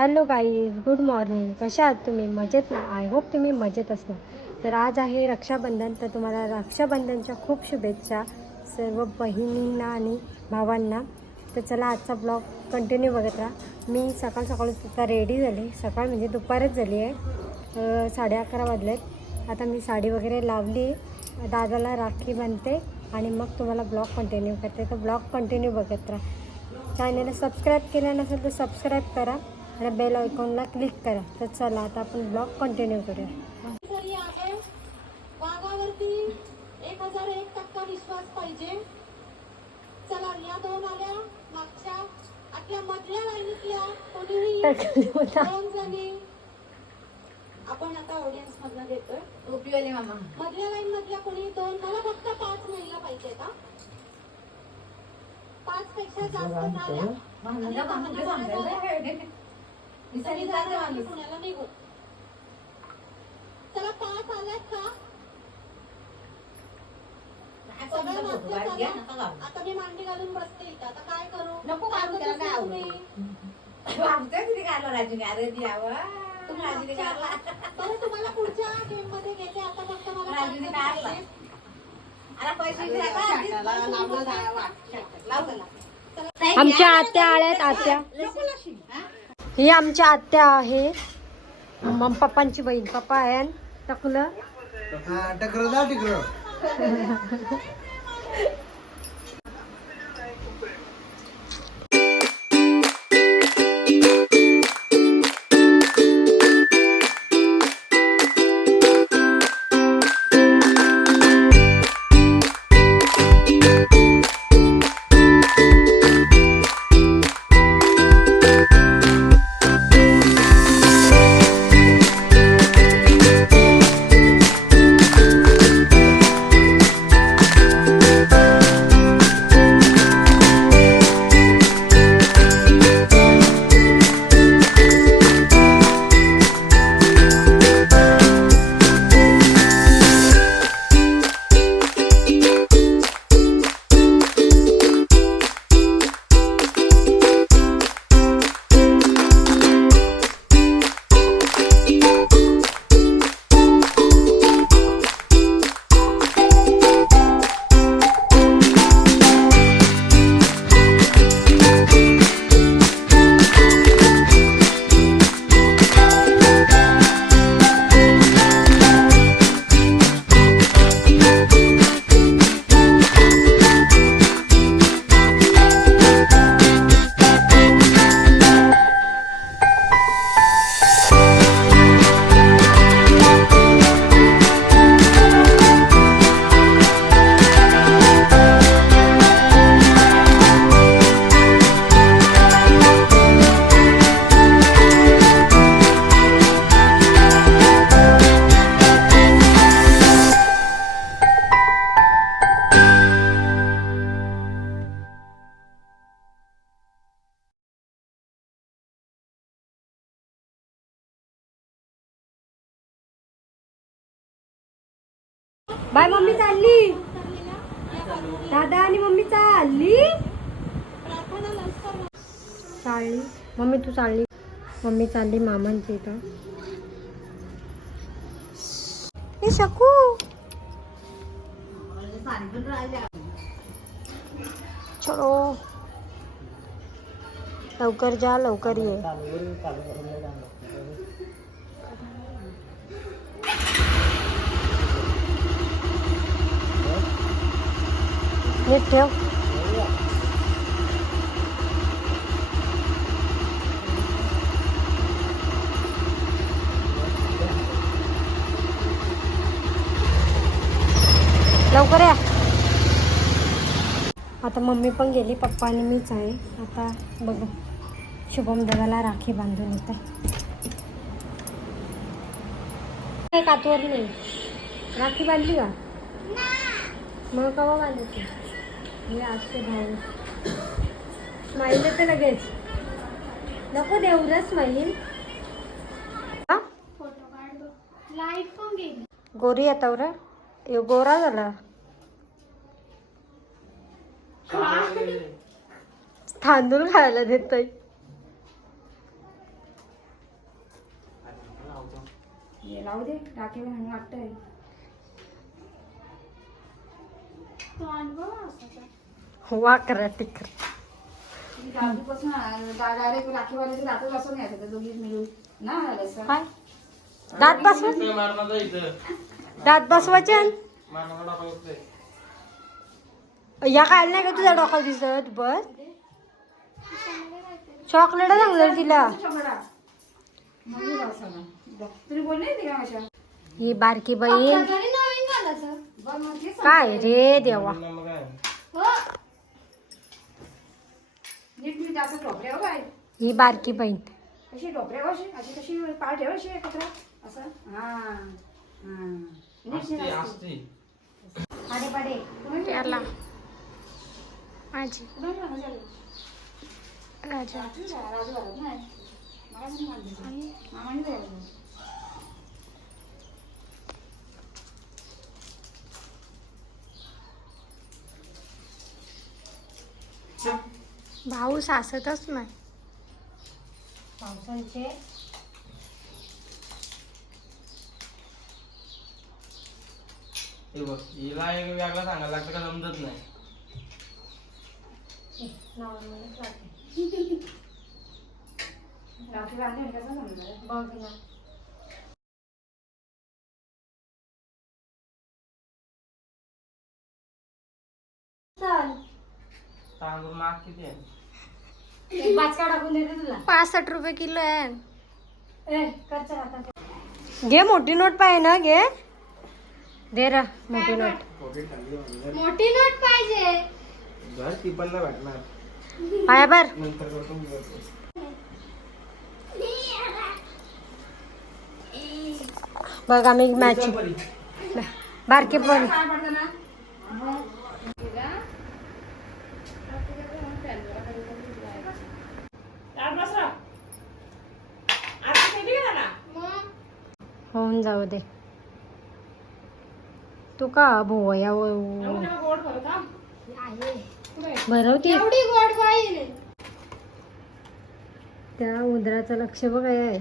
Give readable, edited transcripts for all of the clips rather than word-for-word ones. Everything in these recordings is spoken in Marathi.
Hello guys, good morning. कशा आहात तुम्ही? मजेत ना? आय होप तुम्ही मजेत असणार. तर आज आहे रक्षाबंधन, तर तुम्हाला रक्षाबंधनच्या खूप शुभेच्छा सर्व बहिणींना आणि भावांना. तर चला आजचा ब्लॉग कंटिन्यू बघत राहा. मी सकाळी आता रेडी झाली. सकाळ म्हणजे दुपारच झाली आहे. 11:30 वाजलेत. आता मी साडी वगैरे लावली, दादाला राखी बांधते आणि मग तुम्हाला ब्लॉग कंटिन्यू करते. तर ब्लॉग कंटिन्यू बघत राहा. चॅनलला सबस्क्राईब केलं नसेल तर सबस्क्राईब करा आणि बेल आयकॉनला क्लिक करा. तर चला आता आपण ब्लॉग कंटिन्यू करूया. वाघावरती 1001% विश्वास पाहिजे. चला या दोन आल्या मागच्या आपल्या मधल्या लाईनीतल्या कोणीही दोन जणी आपण आता ऑडियन्स मधनं देतोय. टोपीवाले मामा मधल्या लाईन मधल्या कोणी दोन, मला फक्त 5 महिला पाहिजे का? 5 पेक्षा जास्त झाल्या पुण्याला निघू. चला 5 आल्यात का? आता मी मांडी घालून बसते इथं. आता काय करू? नको काढू त्याला, काय आवडतं? आमच्या तिथे काढला राजूने. अरे द्यावा राजूने काढला. बरं तुम्हाला पुढच्या गेम मध्ये घेते. आता फक्त मला राजूने काढला. आता पैसे आमच्या आत्या आल्यात. आत्या ही आमच्या आत्या आहे, मग पप्पांची बहीण. पप्पा आहे टकलं बाय. मम्मी चालली, दादा आणि मम्मी चालली. चालली मम्मी, तू चालली. मम्मी चालली मामांची इथं. हे शकू चलो, लवकर जा लवकर ये. नीट ठेव. लवकर या. आता मम्मी पण गेली, पप्पा आणि मीच आहे. आता बघू शुभम दादाला राखी बांधून येते. कातवर नाही राखी बांधली का? मग कवा बांधायची? हे आजचे भाऊ स्माईल तर लगेच नको देऊ रे स्माईल. गोरी येताव रे, गोरा झाला. तांदूळ खायला देतोय. हे लावू दे टाकेला म्हणून वाटतंय. वा करा टिकर दादूपासून डायरेक्ट राखीवाल्याचे दातच असं नाही आता दोघीच मिळून ना झालं असं. काय दात बसवा दात बसवायचे या काय नाही का तुझ्या डोक्यात दिसत बस चॉकलेट सांगलं तिला तुम्ही बोलले ते का अशा ही बारकी बहीण काय रे देवा नीट नीट असं टोपऱ्यावर आहे ही बारकी बहीण कशी टोपऱ्यावर अशी अशी कशी पाय ठेवा अशी एकत्र असं हा हा नीट नीट असते. पाडे पाडे त्याला माझी कुठं राहणं झालं? राजा राजू घरात नाही मला नाही मानली मामाने द्यायला भाऊ सासतच नाही पावसांचे हिला एक वेगळा सांगायला लागतं का समजत नाही. राखी बांधली कसं समजणार बघ ना चल तांदूळ माग किती आहे? एक बाचका टाकून देते तुला 65 रुपये किलो आहे ए कर चल आता घे मोठी नोट पाहिजे ना घे दे र मोठी नोट मोठी नोट पाहिजे. घर ती पण नाही भेटणार पाया बर नंतर करतो मी करतो. बघ आम्ही मॅच बारके पण काय पडतं ना होऊन जाऊ दे तू का भोवया भरवते एवढी गोड पाहिजे. त्या उंदराचं लक्ष बघ आहे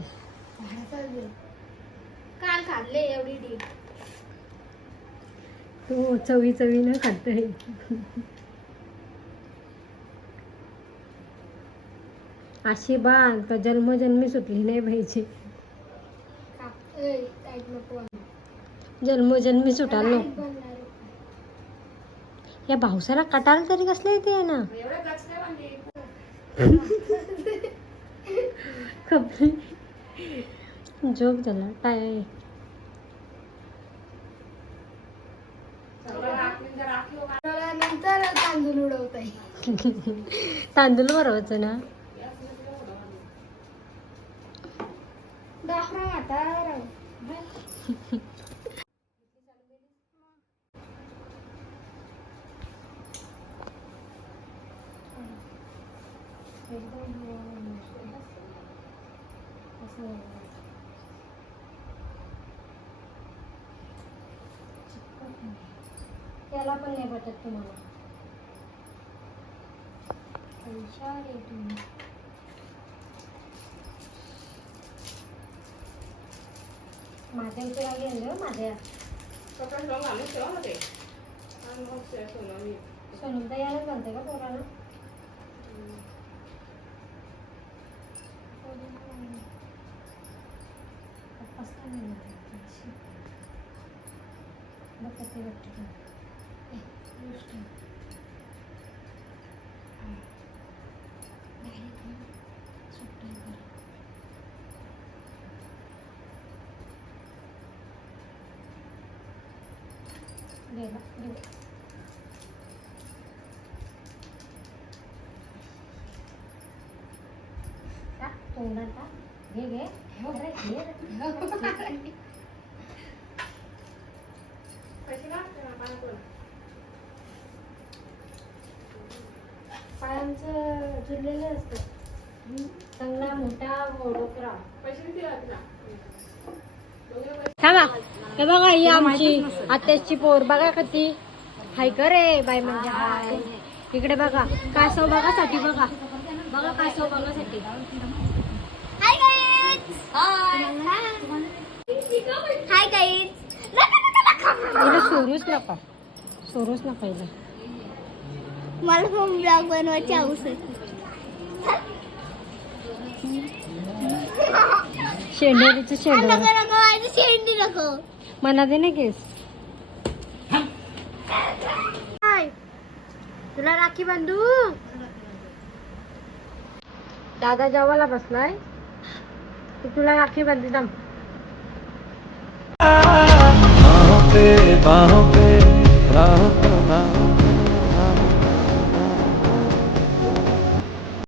काल खाल्ले एवढी डीप. तो चवी चवी न खातोय अशी बांध का जन्मजन्मी सुटली नाही पाहिजे जन्मोजन्मी सुटायला नको या भाऊसाला कटाल तरी कसलं येते ना जोक झाला टाय नंतर तांदूळ उडवताय. तांदूळ भरवायचं ना दाखवा म्हातारा. त्याला पण नाही पटत तुम्हाला हुशार आहे तुम्ही माझ्याची रागी आणली हो माझ्या सोनूता यायलाच म्हणते का पोराला बघ कसे वाटते तोंडात घे घे अरे घे पायांचं झुललेलं असतं चांगला मोठा डोकरा थांबा हे बघा ही आमची आत्याची पोर बघा कधी हाय का रे बाय म्हणजे हाय इकडे बघा कासव बघासाठी बघा बघा कासव बघासाठी हाय गाईज. हाय. Hi guys. पहिलं सोरूच ना पहिलं. मला पण ब्लॉग बनवायची हौस आहे. शेंडोरीचं शेंडोर माझी शेंडी नको. मना दे ना केस. तुला राखी बांधू. दादा जेवायला बसलाय की तुला राखी बांधू दम. बाहों पे राहों पे